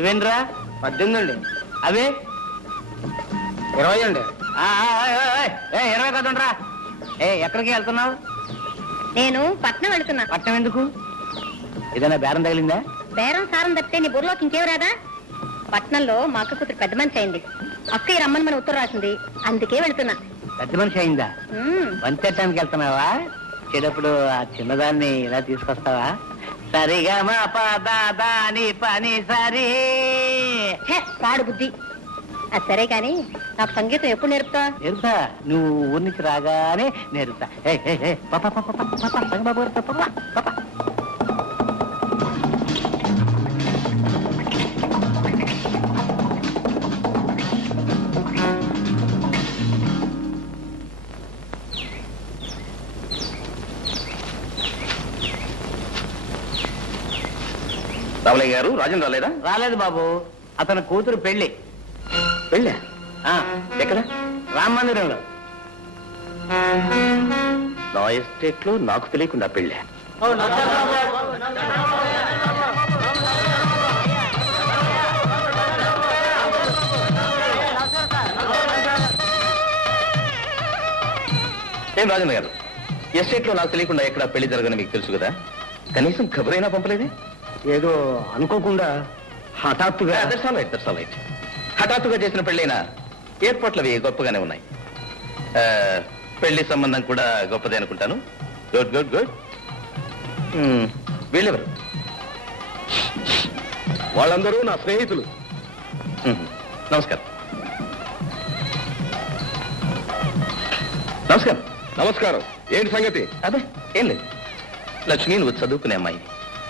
ఇవేంట్రా? 18 అండి. అవే 20 అండి. 20 కదండ్రా. ఎక్కడికి వెళ్తున్నావు? నేను పట్నం వెళుతున్నా. పట్నం ఎందుకు? ఏదైనా బేరం తగిలిందా? బేరం సారం తప్పితే నీ బుర్రలోకి ఇంకేం రాదా? పట్నంలో మా అక్క కూతురు పెద్ద మనిషి అయింది. అక్క రమ్మని మన ఉత్తరం రాసింది, అందుకే వెళుతున్నా. పెద్ద మనిషి అయిందా? వంచటానికి వెళ్తున్నావా? చెడప్పుడు ఆ చిన్నదాన్ని ఇలా తీసుకొస్తావా? సరిగా మా పదాని పని సరి. పాడు బుద్ధి. అది సరే కాని నాకు సంగీతం ఎప్పుడు నేర్పుతా? నేర్పుతా. నువ్వు ఊరి నుంచి రాగానే నేర్పుతా. రామలయ్య గారు, రాజన్ రాలేదా? రాలేదు బాబు, అతని కూతురు పెళ్లి. పెళ్ళా? ఎక్కడ? రామ మందిరంలో. నా ఎస్టేట్ లో నాకు తెలియకుండా పెళ్ళా? ఏం రాజన్ గారు, ఎస్టేట్ లో నాకు తెలియకుండా ఎక్కడ పెళ్లి జరగని మీకు తెలుసు కదా, కనీసం ఖబరైనా పంపలేదే? ఏదో అనుకోకుండా హఠాత్తుగా. హఠాత్తుగా చేసిన పెళ్ళైనా ఏర్పాట్లు అవి గొప్పగానే ఉన్నాయి. పెళ్లి సంబంధం కూడా గొప్పదే అనుకుంటాను. Good good good. వీళ్ళెవరు? వాళ్ళందరూ నా స్నేహితులు. నమస్కారం. నమస్కారం. నమస్కారం. ఏంటి సంగతి? అదే ఏం లేదు. లక్ష్మి, నువ్వు చదువుకునే అమ్మాయి,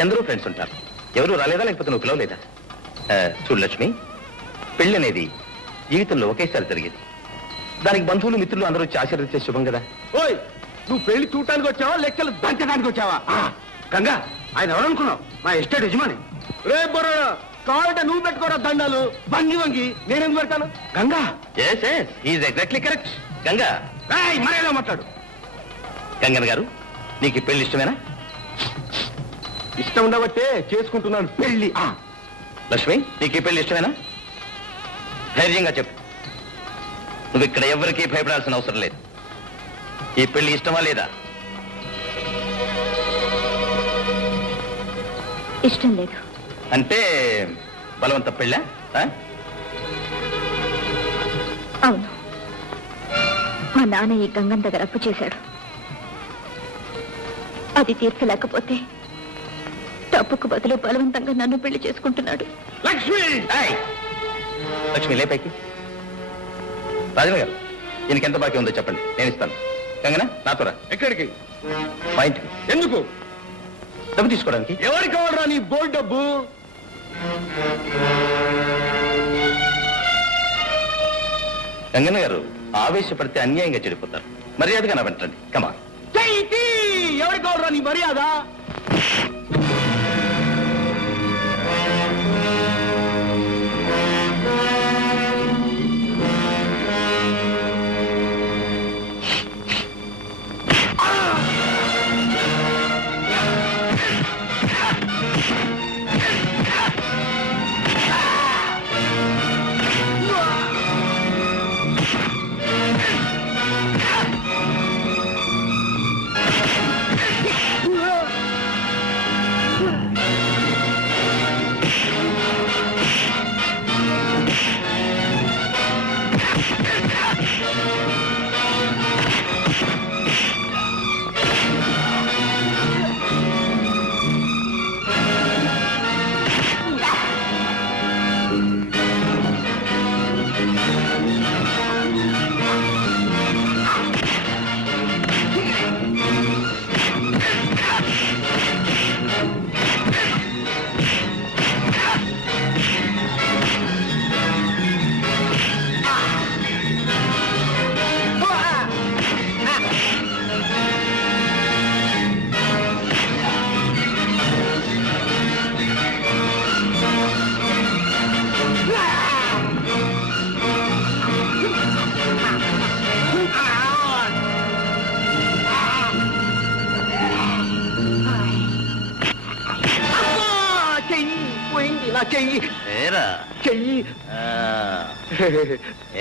ఎందరో ఫ్రెండ్స్ ఉంటారు. ఎవరు రాలేదా, లేకపోతే నువ్వు పిలవలేదా? చూడు లక్ష్మి, పెళ్లి అనేది జీవితంలో ఒకేసారి జరిగేది. దానికి బంధువులు మిత్రులు అందరూ వచ్చి ఆశీర్వదించే శుభం కదా. ఓయ్, నువ్వు పెళ్లి చూడటానికి వచ్చావా, లెక్కలు దంచడానికి వచ్చావా? గంగా, ఆయన ఎవరనుకున్నావు? మా ఎస్టేట్ యజమాని. రే బొర్ర, కావాలంటే నువ్వు పెట్టుకోవడం దండాలు. వంగి వంగి నేనెందుకు పెడతాను? గంగా. Exactly correct. గంగా, మరేలా మాట్లాడు. గంగన్ గారు, నీకు ఈ పెళ్లి ఇష్టమేనా? ఇష్టం ఉండబట్టే చేసుకుంటున్నాను పెళ్లి. లక్ష్మి, నీకు ఈ పెళ్లి ఇష్టమేనా? ధైర్యంగా చెప్పు. నువ్వు ఇక్కడ ఎవరికీ భయపడాల్సిన అవసరం లేదు. ఈ పెళ్లి ఇష్టమా లేదా? ఇష్టం లేదు. అంటే బలవంత పెళ్ళా? అవును, మా నాన్న ఈ గంగన్ దగ్గర అప్పు చేశాడు. అది తీర్చలేకపోతే డబ్బుకు బదులు బలవంతంగా నన్ను పెళ్లి చేసుకుంటున్నాడు. లక్ష్మి, లక్ష్మి లేపైకి. రాజన్ గారు, ఈయనకి ఎంత బాకీ ఉందో చెప్పండి, నేను ఇస్తాను. గంగనా, నాతో రా. ఎక్కడికి? మా ఇంటికి. ఎందుకు? డబ్బు తీసుకోవడానికి. ఎవరికి కావాలరా నీ బోల్ డబ్బు? గంగన్న గారు, ఆవేశపడితే అన్యాయంగా చెడిపోతారు. మర్యాదగా నా వెంటండి. కమా. ఎవరికి కావాలరా నీ మర్యాద? చెయ్యి ఏరా చెయ్యి.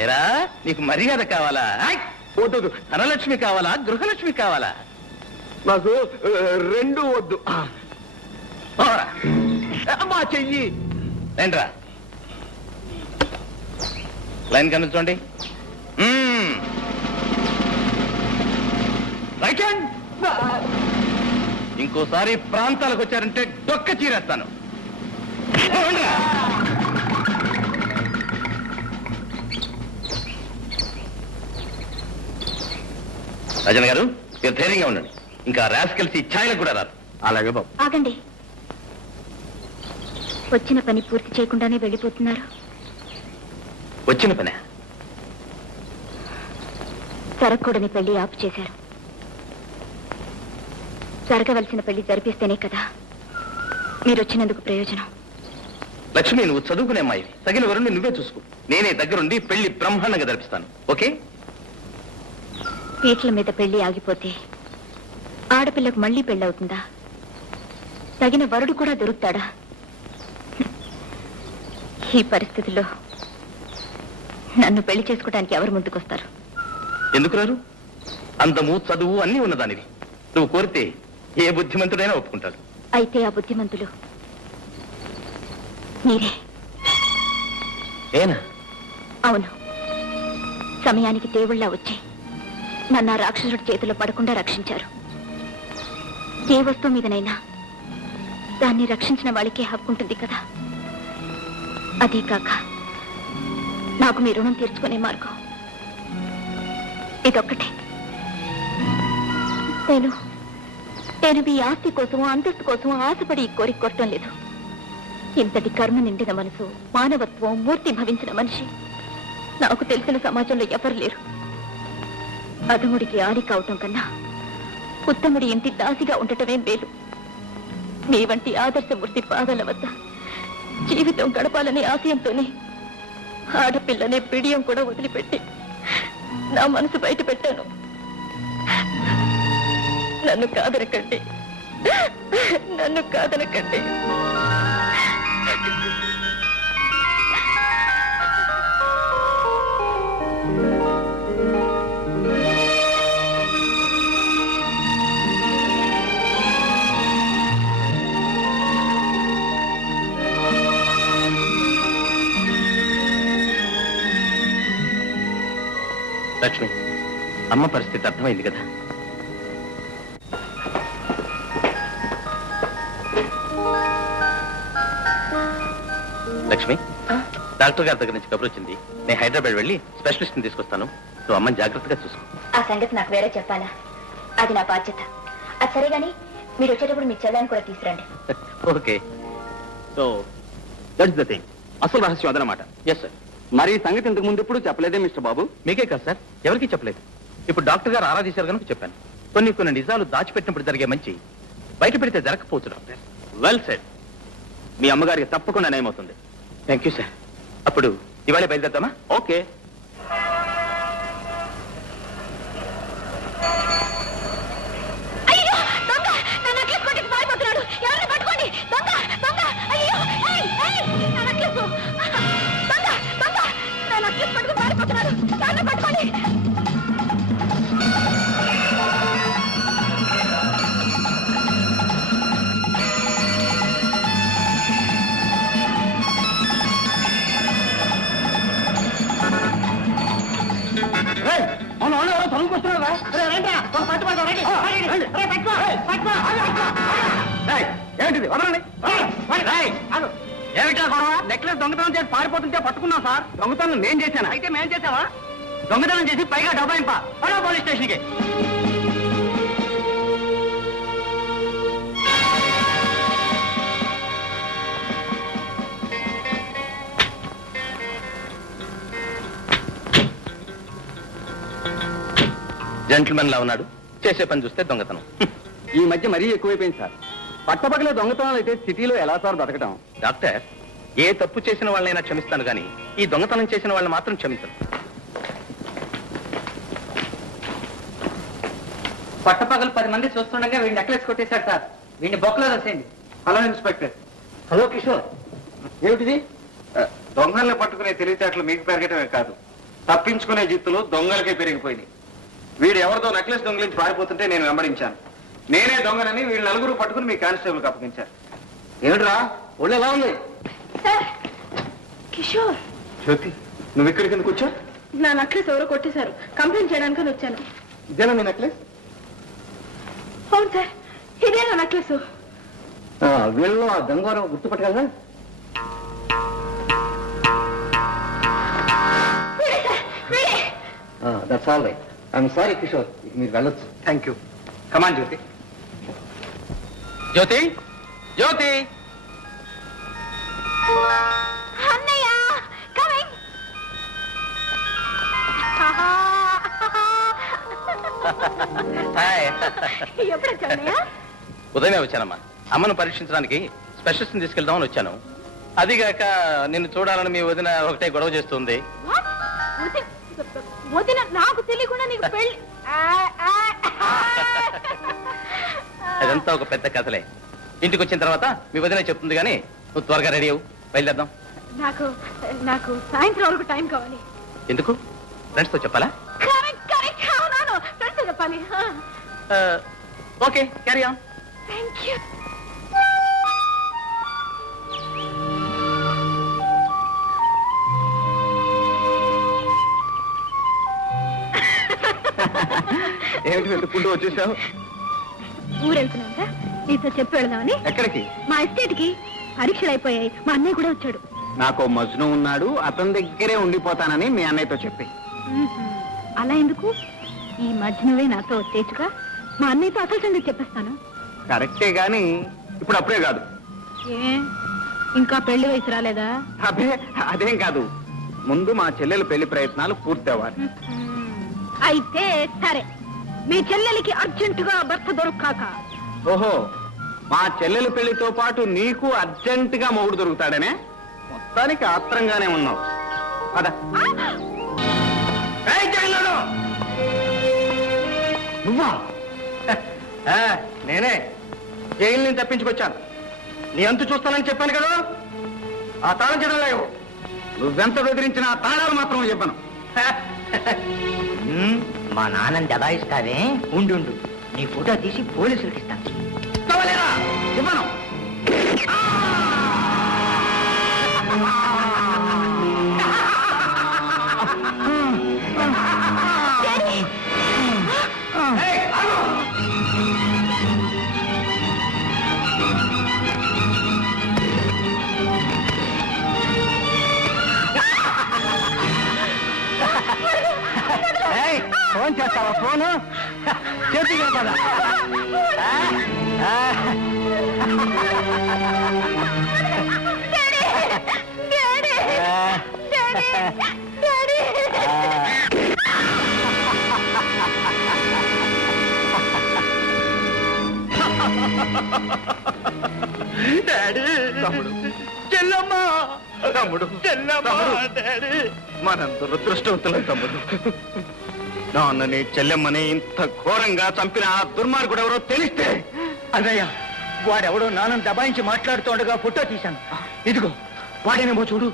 ఏరా నీకు మర్యాద కావాలా? వద్దు, ధనలక్ష్మి కావాలా, గృహలక్ష్మి కావాలా? నాకు రెండు వద్దు. పోరా. అమ్మా చెయ్యి. రండ్రా, లైన్ కనిపించండి. Right hand. ఇంకోసారి ప్రాంతాలకు వచ్చారంటే డొక్క చీరేస్తాను. రాజన్ గారు, మీరు ధైర్యంగా ఉండండి. ఇంకా రాస్కెల్స్ ఈ ఛాయలకు కూడా రాదు. అలాగే బాబు. ఆగండి. వచ్చిన పని పూర్తి చేయకుండానే వెళ్ళిపోతున్నారు. వచ్చిన పనే జరగకూడని పెళ్లి ఆపు చేశారు. జరగవలసిన పెళ్లి జరిపిస్తేనే కదా మీరు వచ్చినందుకు ప్రయోజనం. లక్ష్మి, నువ్వు చదువుకునే అమ్మాయి, తగిన వరుణ్ణి నువ్వే చూసుకో. నేనే దగ్గరుండి పెళ్లి బ్రహ్మాండంగా జరిపిస్తాను. ఓకే? పీటల మీద పెళ్లి ఆగిపోతే ఆడపిల్లకు మళ్లీ పెళ్ళవుతుందా? తగిన వరుడు కూడా దొరుకుతాడా? ఈ పరిస్థితుల్లో నన్ను పెళ్లి చేసుకోవడానికి ఎవరు ముందుకొస్తారు? ఎందుకు రారు? అందము, చదువు అన్నీ ఉన్నదానివి. నువ్వు కోరితే ఏ బుద్ధిమంతుడైనా ఒప్పుకుంటాడు. అయితే ఆ బుద్ధిమంతులు మీరే. ఏనా? అవును. సమయానికి దేవుళ్ళ వచ్చి నన్ను ఆ రాక్షసుడి చేతిలో పడకుండా రక్షించారు. ఏ వస్తువు మీదనైనా దాన్ని రక్షించిన వాళ్ళకే హక్కు ఉంటుంది కదా. అదే కాక నాకు మీ రుణం తీర్చుకునే మార్గం ఇదొక్కటే. నేను మీ ఆస్తి కోసమో అంతస్తు కోసమో ఆశపడి ఈ కోరిక కొట్టడం లేదు. ఇంతటి కర్మ నిండిన మనసు, మానవత్వం, మూర్తి భవించిన మనిషి నాకు తెలిసిన సమాజంలో ఎవరు లేరు. అధముడికి ఆడి కావటం కన్నా ఉత్తముడి ఇంటి దాసిగా ఉండటమే మేలు. మీ వంటి ఆదర్శమూర్తి పాదాల వద్ద జీవితం గడపాలనే ఆశయంతోనే ఆడపిల్లనే బిడియం కూడా వదిలిపెట్టి నా మనసు బయట పెట్టాను. నన్ను కాదనకండి, నన్ను కాదనకండి. లక్ష్మి, అమ్మ పరిస్థితి అర్థమైంది కదా? లక్ష్మి, డాక్టర్ గారి దగ్గర నుంచి కబురు వచ్చింది. నేను హైదరాబాద్ వెళ్ళి స్పెషలిస్ట్ ని తీసుకొస్తాను. నువ్వు అమ్మని జాగ్రత్తగా చూసుకో. ఆ సంగతి నాకు వేరే చెప్పాలా? అది నా బాధ్యత. అది సరే గాని మీరు వచ్చేటప్పుడు మీ చెల్లాన్ని కూడా తీసుకురండి. Okay. So that's the thing. అసలు రహస్యం అదనమాట. Yes sir. మరి ఈ సంగతి ఇంతకు ముందు ఎప్పుడు చెప్పలేదే మిస్టర్ బాబు? మీకే కాదు సార్, ఎవరికీ చెప్పలేదు. ఇప్పుడు డాక్టర్ గారు ఆరాధించారు కనుక చెప్పాను. కొన్ని నిజాలు దాచిపెట్టినప్పుడు జరిగే మంచి బయట పెడితే జరగకపోవచ్చు డాక్టర్. Well said. మీ అమ్మగారికి తప్పకుండా నయమవుతుంది. Thank you sir. అప్పుడు ఇవాళ బయలుదేరదామా? ఓకే. ఏంటిది? వదలండి. ఏమిటా గొడవ? నెక్లెస్ దొంగతనం చేసి పారిపోతుంటే పట్టుకున్నాం సార్. దొంగతనం నేను చేశాను. అయితే మేం చేసావా? దొంగతనం చేసి పైగా డబ్బాయింప పోలీస్ స్టేషన్కి. జెంటిల్మెన్ లా ఉన్నాడు, చేసే పని చూస్తే దొంగతనం. ఈ మధ్య మరీ ఎక్కువైపోయింది సార్. పట్టపగలే దొంగతనాలు అయితే సిటీలో ఎలా సార్ బతకటం? డాక్టర్, ఏ తప్పు చేసిన వాళ్ళైనా క్షమిస్తాను కానీ ఈ దొంగతనం చేసిన వాళ్ళని మాత్రం క్షమించను. పట్టపగలు 10 మంది చూస్తుండగా వీడిని నెక్లెస్ కొట్టేశాడు సార్. వీడిని బొక్కలో రాసేయండి. Hello inspector. హలో కిషోర్, ఏమిటిది? దొంగల్ని పట్టుకునే తెలివితేటలు మీకు పెరగటమే కాదు, తప్పించుకునే జిత్తులు దొంగలకే పెరిగిపోయింది. వీడు ఎవరితో నెక్లెస్ దొంగలించి పారిపోతుంటే నేను వెంబడించాను. నేనే దొంగనని వీళ్ళు నలుగురు పట్టుకుని మీ కానిస్టేబుల్కి అప్పగించారు. ఏమిట్రా ఒళ్ళు ఎలా ఉంది? కిషోర్, జ్యోతి, నువ్వు ఇక్కడికి కిందకు వచ్చా? నా నెక్లెస్ ఎవరో కొట్టేశారు, కంప్లైంట్ చేయడానికి వచ్చాను. ఇదేనా మీ నెక్లెస్? అవును సార్, ఇదే నా నెక్లెస్. వీళ్ళు ఆ దొంగవారం గుర్తుపట్టగలరా? That's all right. I'm sorry Kishore, మీరు వెళ్ళొచ్చు. Thank you. కమాన్ జ్యోతి. జ్యోతి, జ్యోతి, అన్నయ్య కమింగ్. హాయ్. ఎప్పుడు వచ్చావు అన్నయ్య? ఉదయమే వచ్చానమ్మా. అమ్మను పరీక్షించడానికి స్పెషలిస్ట్ తీసుకెళ్దామని వచ్చాను. అదిగాక నిన్ను చూడాలని మీ వదిన ఒకటే గొడవ చేస్తుంది. What? వదిన నాకు తెలియకుండా నీకు పెళ్లి? అదంతా ఒక పెద్ద కథలే. ఇంటికి వచ్చిన తర్వాత మీ వదిన చెప్తుంది, కానీ నువ్వు త్వరగా రెడీ అవ్వు, బయలుదేద్దాం. నాకు నాకు సాయంత్రం వరకు టైం కావాలి. ఎందుకు? ఫ్రెండ్స్తో చెప్పాలా? కరెక్ట్ కరెక్ట్, అవునాను, ఫ్రెండ్స్ చెప్పాలి. Okay, carry on. Thank you. ఏమిటి వెతుక్కుంటూ వచ్చేసావు? ఊరెళ్తున్నాగా, నీతో చెప్పి వెళదామని. ఎక్కడికి? మా ఎస్టేట్ కి పరీక్షలు అయిపోయాయి, మా అన్నయ్య కూడా వచ్చాడు. నాకు మజ్ను ఉన్నాడు, అతని దగ్గరే ఉండిపోతానని మీ అన్నయ్యతో చెప్పి. అలా ఎందుకు? ఈ మధ్య నువ్వే నాతో వచ్చేచ్చుగా, మా అన్నయ్యతో అసలు సంగతి చెప్పేస్తాను. కరెక్టే గాని ఇప్పుడు అప్పుడే కాదు. ఏ ఇంకా పెళ్లి వయసు రాలేదా? అదే అదేం కాదు, ముందు మా చెల్లెలు పెళ్లి ప్రయత్నాలు పూర్తి అవ్వాలి. అయితే సరే, మీ చెల్లెలికి అర్జెంటుగా భర్త దొరకాక. ఓహో, మా చెల్లెలు పెళ్లితో పాటు నీకు అర్జెంటుగా మొగుడు దొరుకుతాడనే? మొత్తానికి ఆత్రంగానే ఉన్నావు. పద. ఏయ్ చెల్లెలు! నువ్వా? నేనే జైలు నుంచి తప్పించుకొచ్చాను. నీ అంతు చూస్తానని చెప్పాను కదా, ఆ తాళం చెడం లేవు. నువ్వెంత బెదిరించినా ఆ తాళాలు మాత్రం చెప్పను. మా నాన్నని దబాయిస్తావే, ఉండు నీ ఫోటో తీసి పోలీసులకి ఇస్తాను. ఇవ్వను. ఫోన్ చేస్తావా? ఫోను చేతికి కదా. చెల్లమ్మా, తమ్ముడు, చెల్లమ్మా, మనంత దురదృష్టవంతులం తమ్ముడు. నాన్నని చెల్లెమ్మని ఇంత ఘోరంగా చంపిన ఆ దుర్మార్గుడు ఎవరో తెలిస్తే. అదయ్యా, వాడెవడో నాన్నని దబాయించి మాట్లాడుతుండగా ఫోటో తీశాను. ఇదిగో వాడేనేమో చూడు.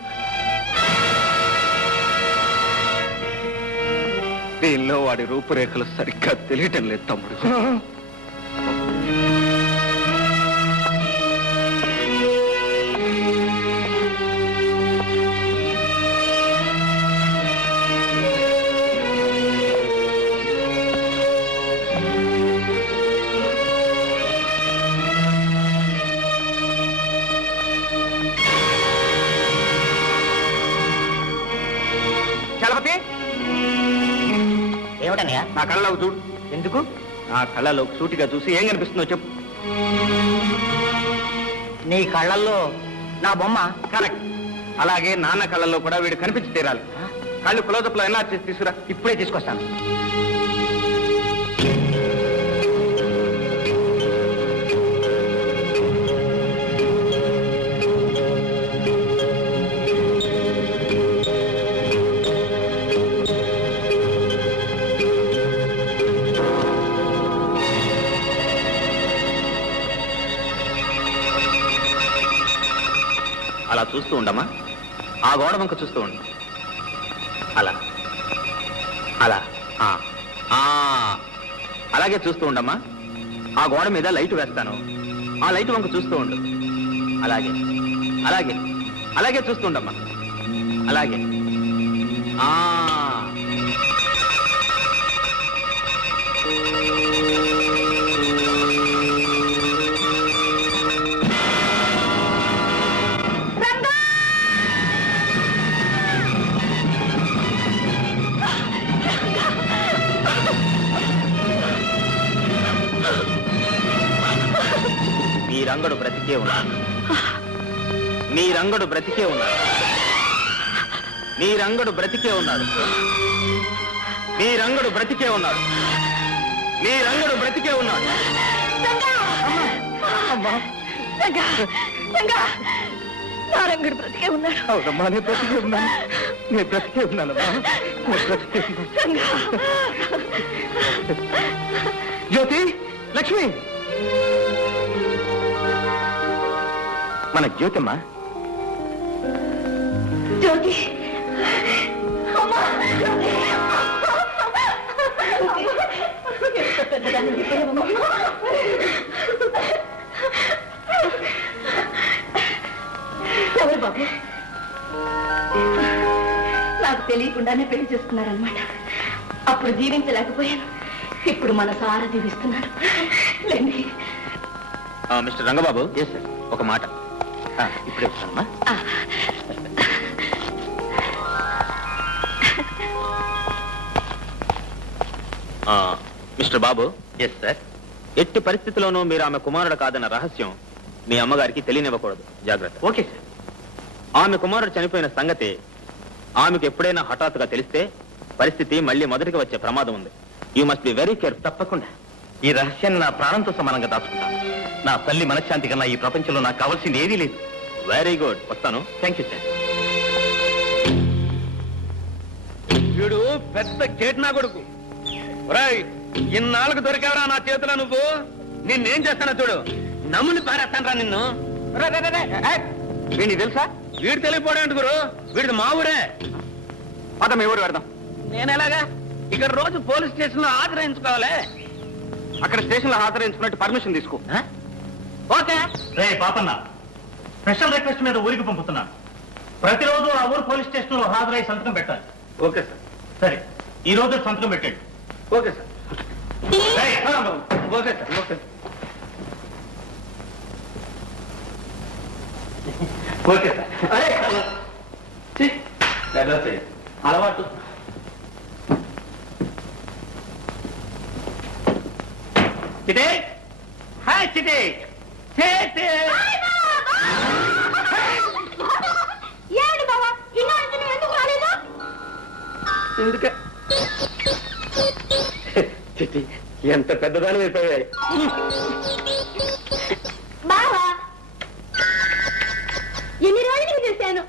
దీనిలో వాడి రూపురేఖలు సరిగ్గా తెలియటం లేదు తమ్ముడు. చలపతి, ఏమిటన్నయ్యా? నా కళ్ళలోకి చూడు. ఎందుకు? నా కళ్ళలోకి సూటిగా చూసి ఏం కనిపిస్తుందో చెప్పు. నీ కళ్ళల్లో నా బొమ్మ. కరెక్ట్. అలాగే నాన్న కళ్ళల్లో కూడా వీడు కనిపించి తీరాలి. కళ్ళు క్లోజప్లో ఎన్ఆర్ చేసి తీసుకురా. ఇప్పుడే తీసుకొస్తాను. అలా చూస్తూ ఉండమ్మా. ఆ గోడ వంక చూస్తూ ఉండు. అలా అలా అలాగే చూస్తూ ఉండమ్మా. ఆ గోడ మీద లైట్ వేస్తాను. ఆ లైట్ వంక చూస్తూ ఉండు. అలాగే అలాగే అలాగే చూస్తూ ఉండమ్మా. అలాగే మీ రంగడు బ్రతికే ఉన్నాడు. మీ రంగడు బ్రతికే ఉన్నాడు. మీ రంగడు బ్రతికే ఉన్నాడు. మీ రంగడు బ్రతికే ఉన్నాడు. మీ రంగడు బ్రతికే ఉన్నాడు. నా రంగుడు బ్రతికే ఉన్నాడు. అవునమ్మా, నేను బ్రతికే ఉన్నాను. నేను బ్రతికే ఉన్నానమ్మా. జ్యోతి, లక్ష్మి, మన జ్యోతమ్మా. జ్యోతి, అమ్మా, ఎవరు బాబు? నాకు తెలియకుండానే పెళ్లి చేసుకున్నారనమాట. అప్పుడు జీవించలేకపోయాను. ఇప్పుడు మనసారా జీవిస్తున్నాను. లేండి. మిస్టర్ రంగబాబు, ఒక మాట. ఇప్పుడే వస్తానమ్మా. మిస్టర్ బాబు. Yes sir. ఎట్టి పరిస్థితిలోనూ మీరు ఆమె కుమారుడు కాదన్న రహస్యం మీ అమ్మగారికి తెలియనివ్వకూడదు. జాగ్రత్త. Okay sir. ఆమె కుమారుడు చనిపోయిన సంగతి ఆమెకు ఎప్పుడైనా హఠాత్తుగా తెలిస్తే పరిస్థితి మళ్ళీ మొదటికి వచ్చే ప్రమాదం ఉంది. You must be very careful. తప్పకుండా ఈ రహస్యాన్ని నా ప్రాణంతో సమానంగా దాచుకుంటాను. నా తల్లి మనశ్శాంతి కన్నా ఈ ప్రపంచంలో నాకు కావాల్సింది ఏదీ లేదు. Very good. వస్తాను. Thank you sir. వీడు పెద్ద కేట్నా కొడుకు. ఇన్నాళ్ళకు దొరికావరా నా చేతిలో నువ్వు. నిన్నేం చేస్తానో చూడు. నమ్ముని పారేస్తానరా నిన్ను. వీడిని తెలుసా? వీడు తెలియపోవడం గురు. వీడిది మా ఊరే. అతను ఎవరు పెడదాం? నేను ఎలాగా ఇక్కడ రోజు పోలీస్ స్టేషన్ లో హాజరాయించుకోవాలి. అక్కడ స్టేషన్ లో హాజరాయించుకున్నట్టు పర్మిషన్ తీసుకో. ఓకే. రే పాపన్న, స్పెషల్ రిక్వెస్ట్ మీద ఊరికి పంపుతున్నాను. ప్రతిరోజు ఆ ఊరు పోలీస్ స్టేషన్ లో హాజరై సంతకం పెట్టాలి. Okay sir. సరే, ఈ రోజు సంతకం పెట్టండి. Okay sir. Okay sir. Okay okay sir. అలవాటు. చిటే, హాయ్ చిటే. ఏడు బావా, ఇన్నాళ్ళు నువ్వు ఎందుకు రాలేదు? ఎందుకే చిట్టి, ఎంత పెద్దదాని అయిపోయాయి. బావా, ఎన్ని రోజులు చూశాను.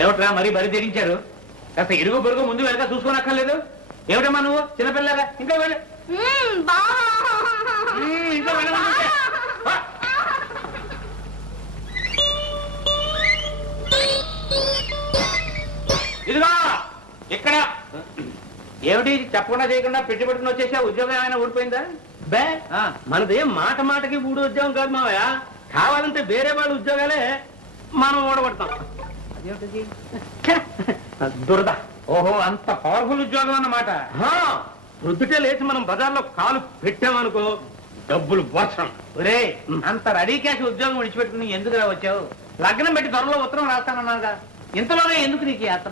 ఏమిట్రా మరీ బరి తెగించారు? కాస్త ఇరుగు పొరుగు ముందు వెనక చూసుకోనక్కర్లేదు. ఏమిటమ్మా నువ్వు చిన్నపిల్లగా? ఇంకా వెళ్ళి ఇంకా వెళ్ళమంటే ఇదిగో ఇక్కడ ఏమిటి చెప్పకుండా చేయకుండా పెట్టి పెట్టుకుని వచ్చేసా? ఉద్యోగం ఏమైనా ఊడిపోయిందా? బే, మనదేం మాట మాటకి ఊడు ఉద్యోగం కాదు మావయ్య. కావాలంటే వేరే వాళ్ళ ఉద్యోగాలే మనం ఊడగొడతాం. దురద. ఓహో, అంత పవర్ఫుల్ ఉద్యోగం అన్నమాట. ప్రొద్దుటే లేచి మనం బజార్లో కాలు పెట్టామనుకో, డబ్బులు వర్షం. ఒరే, అంత రెడీ క్యాష్ ఉద్యోగం విడిచిపెట్టుకుని ఎందుకురా వచ్చావు? లగ్నం పెట్టి త్వరలో ఉత్తరం రాస్తానన్నాగా. ఇంతలోనే ఎందుకు నీకు యాత్ర?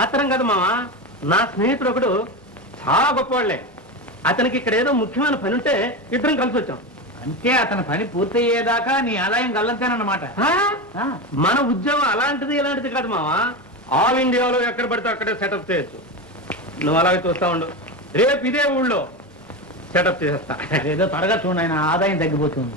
ఆతరం కదా మావా. నా స్నేహితుడు ఒకడు చాలా గొప్పవాళ్లే. అతనికి ఇక్కడ ఏదో ముఖ్యమైన పని ఉంటే ఇద్దరం కలిసి వచ్చాం. అంటే అతని పని పూర్తయ్యేదాకా నీ ఆదాయం గల్లంతేనన్నమాట. మన ఉద్యోగం అలాంటిది ఇలాంటిది కాదు మావా. ఆల్ ఇండియాలో ఎక్కడ పడితే అక్కడే సెటప్ చేయొచ్చు. నువ్వు అలాగే చూస్తా ఉండు. రేపు ఇదే ఊళ్ళో సెటప్ చేసేస్తా. ఏదో త్వరగా చూడండి, ఆయన ఆదాయం తగ్గిపోతుంది.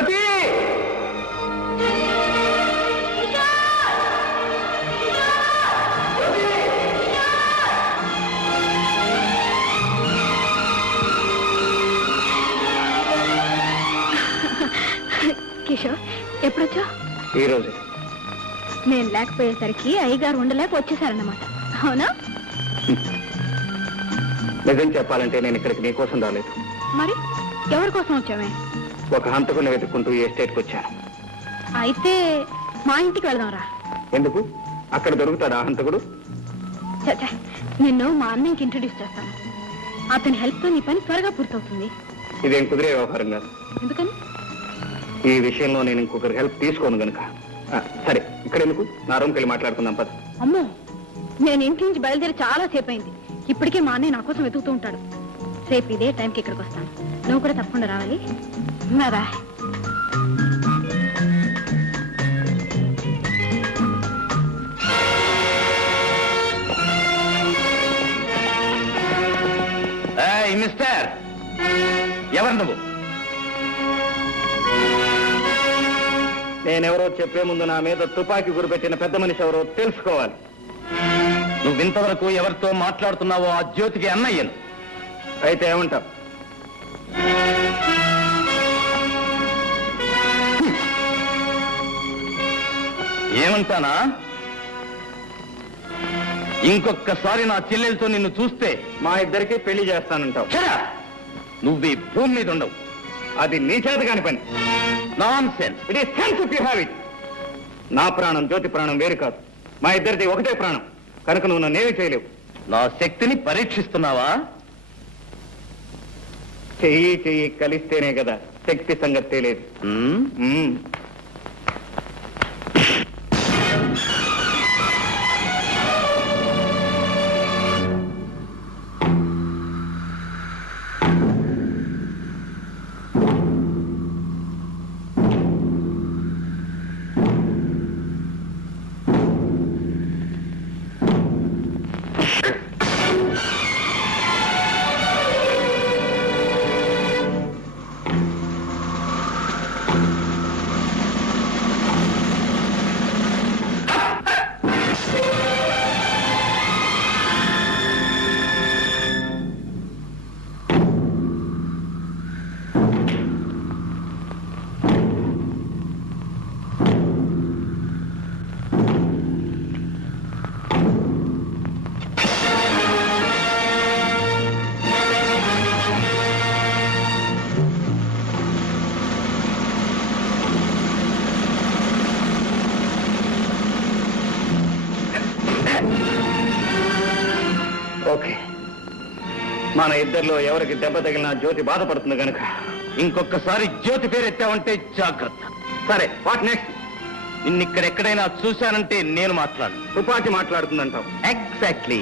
జ్యోతి కిషోర్ ఎప్పుడొచ్చా? ఈ రోజు నేను లేకపోయేసరికి అయ్యగారు ఉండలేక వచ్చేసారన్నమాట. అవునా? నిజం చెప్పాలంటే నేను ఇక్కడికి నీకోసం రాలేదు. మరి ఎవరి కోసం వచ్చామే? ఒక హంతకుని వెతుక్కుంటూ ఈ ఎస్టేట్కి వచ్చాను. అయితే మా ఇంటికి వెళదాంరా. ఎందుకు? అక్కడ దొరుకుతాడా హంతకుడు? చచ్చా, నిన్ను మా అన్నయ్యకి ఇంట్రడ్యూస్ చేస్తాను. అతని హెల్ప్ తో నీ పని త్వరగా పూర్తవుతుంది. ఇదేం కుదిరే వ్యవహారం కాదు. ఎందుకని? ఈ విషయంలో నేను ఇంకొకరి హెల్ప్ తీసుకోను గనుక. సరే, ఇక్కడ ఎందుకు? నా రూమ్కి వెళ్ళి మాట్లాడుకుందాం పద. అమ్మో, నేను ఇంటి నుంచి బయలుదేరి చాలా సేపు అయింది. ఇప్పటికే మా అన్నయ్య నా కోసం వెతుకుతూ ఉంటాడు. రేపు ఇదే టైంకి ఇక్కడికి వస్తాను. నువ్వు కూడా తప్పకుండా రావాలి. బాయ్. మిస్టర్, ఎవరు నువ్వు? నేనెవరో చెప్పే ముందు నా మీద తుపాకీ గురిపెట్టిన పెద్ద మనిషి ఎవరో తెలుసుకోవాలి. నువ్వు ఇంతవరకు ఎవరితో మాట్లాడుతున్నావో ఆ జ్యోతికి అన్నయ్యను. అయితే ఏమంటావు? ఏమంటానా? ఇంకొక్కసారి నా చెల్లెలతో నిన్ను చూస్తే మా ఇద్దరికి పెళ్లి చేస్తానంటావు. నువ్వు ఈ భూమి మీద ఉండవు. అది నీ చేత కాని పని. Nonsense. It is sense if you have it. నా ప్రాణం జ్యోతి ప్రాణం వేరు కాదు. మా ఇద్దరిది ఒకటే ప్రాణం. కనుక నువ్వు నన్నేమీ చేయలేవు. నా శక్తిని పరీక్షిస్తున్నావా? చెయ్యి చెయ్యి కలిస్తేనే కదా శక్తి సంగతి తెలియదు. ఓకే, మన ఇద్దరిలో ఎవరికి దెబ్బ తగిలినా జ్యోతి బాధపడుతుంది కనుక ఇంకొకసారి జ్యోతి పేరు ఎత్తావంటే జాగ్రత్త. సరే, వాట్ నెక్స్ట్? నిన్నిక్కడెక్కడైనా చూశానంటే నేను మాట్లాడు. తుపాకీ మాట్లాడుతుందంటావు. Exactly,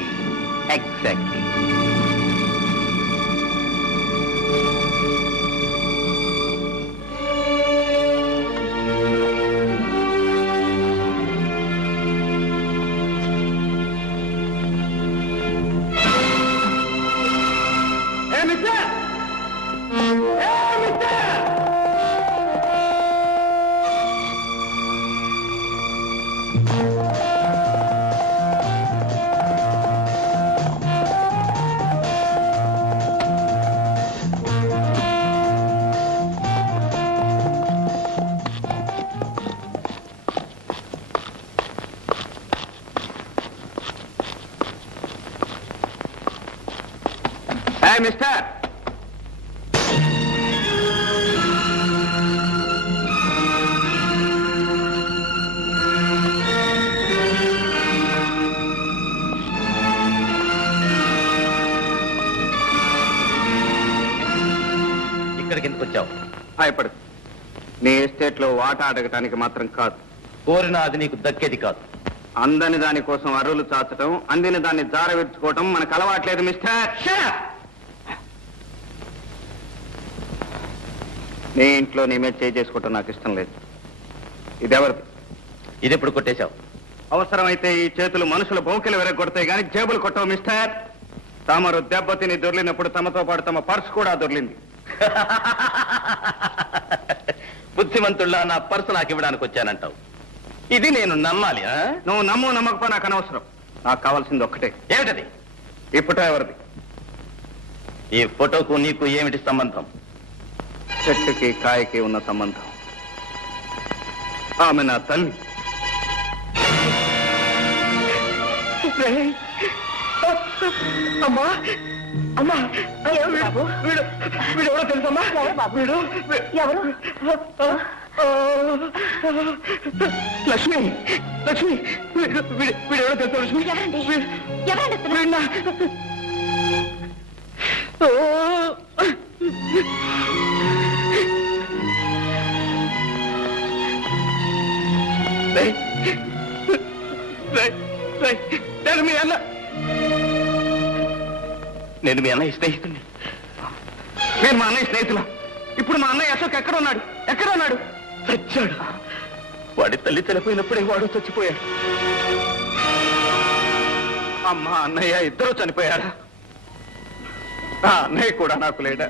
exactly. మిస్టర్, ఇక్కడికి ఎందుకు వచ్చావు? భయపడు. నీ ఎస్టేట్ లో వాటా అడగటానికి మాత్రం కాదు. కోరినా అది నీకు దక్కేది కాదు. అందని దాని కోసం అర్రులు చాచటం, అందిన దాన్ని జారవిడ్చుకోవటం మనకు అలవాట్లేదు మిస్టర్. నీ ఇంట్లో నీ మీద చేసుకోవటం నాకు ఇష్టం లేదు. ఇదెవరిది? ఇది ఎప్పుడు కొట్టేశావు? అవసరమైతే ఈ చేతులు మనుషుల బౌకెలు వెరగొడతాయి కానీ జేబులు కొట్టవు మిస్టర్. తమరు దెబ్బతిని దొర్లినప్పుడు తమతో పాటు తమ పర్స్ కూడా దొర్లింది. బుద్ధి బుద్ధిమంతుల్లా నా పర్సు నాకు ఇవ్వడానికి వచ్చానంటావు. ఇది నేను నమ్మాలి? నువ్వు నమ్ము నమ్మకపో నాకు అనవసరం. నాకు కావాల్సింది ఒక్కటే. ఏమిటది? ఈ ఫోటో ఎవరిది? ఈ ఫోటోకు నీకు ఏమిటి సంబంధం? చెట్టుకి కాయకి ఉన్న సంబంధం. ఆమె నా తల్లి. అమ్మా అమ్మా వీడు ఎవరో తెలుసమ్మా? వీడు ఎవరు? లక్ష్మి లక్ష్మి వీడు ఎవరో తెలుసా? లక్ష్మి ఎవరండి? ఎవరండి అసలు? వీడినా? నేను మీ అన్న. నేను మీ అన్నయ్య స్నేహితుడిని. నేను మా అన్నయ్య స్నేహితులా? ఇప్పుడు మా అన్నయ్య అశోక్ ఎక్కడ ఉన్నాడు? ఎక్కడ ఉన్నాడు? చచ్చాడు. వాడి తల్లి చనిపోయినప్పుడే వాడు చచ్చిపోయాడు. అమ్మ అన్నయ్య ఇద్దరూ చనిపోయారా? ఆ అన్నయ్య కూడా నాకు లేడా?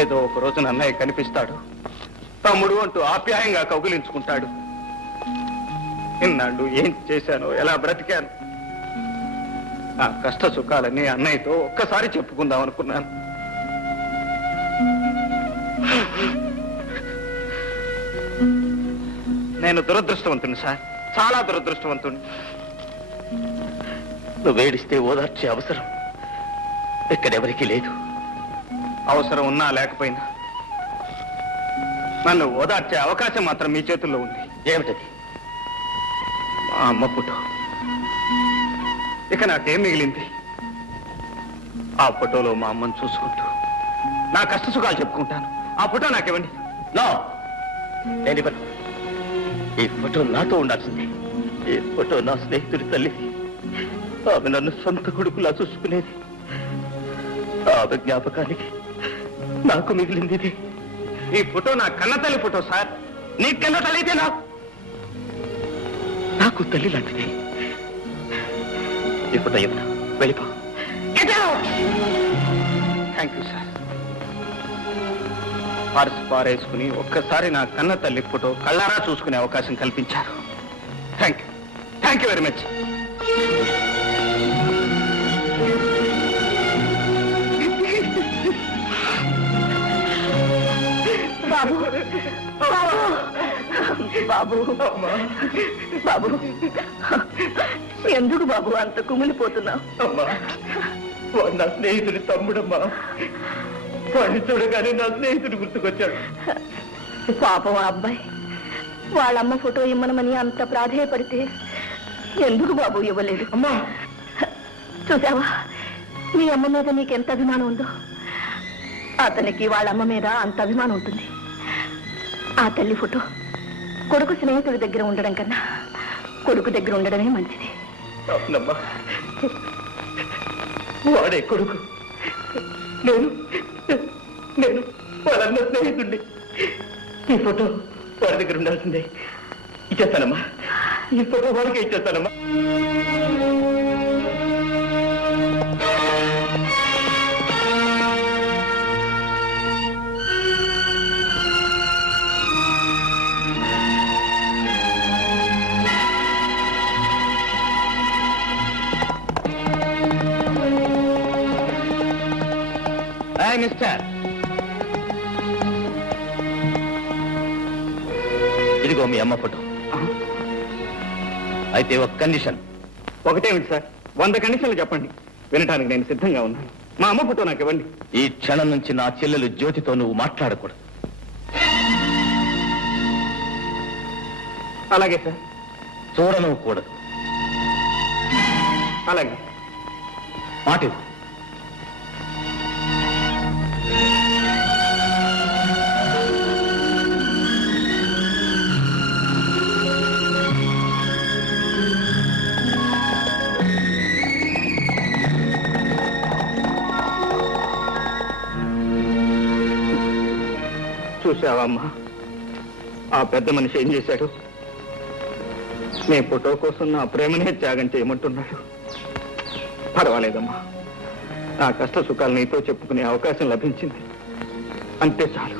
ఏదో ఒక రోజున అన్నయ్య కనిపిస్తాడు, తమ్ముడు అంటూ ఆప్యాయంగా కౌగిలించుకుంటాడు. ఇన్నాళ్ళు ఏం చేశానో, ఎలా బ్రతికాను, నా కష్ట సుఖాలని అన్నయ్యతో ఒక్కసారి చెప్పుకుందాం అనుకున్నాను. నేను దురదృష్టవంతుని సార్, చాలా దురదృష్టవంతుని. నువ్వేడిస్తే ఓదార్చే అవసరం ఎక్కడెవరికి లేదు. అవసరం ఉన్నా లేకపోయినా నన్ను ఓదార్చే అవకాశం మాత్రం మీ చేతుల్లో ఉంది. ఏమిటది? మా అమ్మ ఫోటో. ఇక నాకేం మిగిలింది? ఆ ఫోటోలో మా అమ్మను చూసుకుంటూ నా కష్ట సుఖాలు చెప్పుకుంటాను. ఆ ఫోటో నాకివ్వండి. నో, నేను ఇవ్వను. ఈ ఫోటో నాతో ఉండాల్సిందే. ఈ ఫోటో నా స్నేహితుడి తల్లిది. ఆమె నన్ను సొంత కొడుకులా చూసుకునేది. ఆమె జ్ఞాపకానికి నాకు మిగిలింది ఇది. ఈ ఫోటో నా కన్నతల్లి ఫోటో సార్. నీ కన్న తల్లి అయితే నాకు తల్లి లాంటిది. ఈ ఫోటో ఇవ్వను. వెళ్ళిపో. Thank you sir. పర్సు పారేసుకుని ఒక్కసారి నా కన్న తల్లి ఫోటో కళ్ళారా చూసుకునే అవకాశం కల్పించారు. Thank you, thank you very much. బాబు బాబు బాబు ఎందుకు బాబు అంత కుమిలిపోతున్నావు? అమ్మా, వాడు నా స్నేహితుడి తమ్ముడమ్మా. వాడిని చూడగానే నా స్నేహితుడు గుర్తుకొచ్చాడు. పాపం ఆ అబ్బాయి వాళ్ళమ్మ ఫోటో ఇమ్మనమని అంత ప్రాధేయపడితే ఎందుకు బాబు ఇవ్వలేదు? అమ్మా చూసావా, మీ అమ్మ మీద నీకెంత అభిమానం ఉందో, అతనికి వాళ్ళమ్మ మీద అంత అభిమానం ఉంటుంది. ఆ తల్లి ఫోటో కొడుకు స్నేహితుడి దగ్గర ఉండడం కన్నా కొడుకు దగ్గర ఉండడమే మంచిది. అవునమ్మా, వాడే కొడుకు. నేను వాళ్ళన్న స్నేహితుడిని. ఈ ఫోటో వాడి దగ్గర ఉండాల్సిందే. ఇచ్చేస్తానమ్మా. ఈ ఫోటో వాడికే ఇచ్చేస్తానమ్మా. మిస్టర్, ఇదిగో మీ అమ్మ ఫోటో. అయితే ఒక కండిషన్. ఒకటేమిటి సార్? 100 కండిషన్లు చెప్పండి, వినటానికి నేను సిద్ధంగా ఉన్నాను. మా అమ్మ ఫోటో నాకు ఇవ్వండి. ఈ క్షణం నుంచి నా చెల్లెలు జ్యోతితో నువ్వు మాట్లాడకూడదు. అలాగే సార్. చూడను కూడదు. అలాగే. మాట ఇవ్వు. చూసావమ్మా, ఆ పెద్ద మనిషి ఏం చేశాడు? నీ ఫోటో కోసం నా ప్రేమనే త్యాగం చేయమంటున్నాడు. పర్వాలేదమ్మా, నా కష్ట సుఖాలు నీతో చెప్పుకునే అవకాశం లభించింది. అంతే చాలు.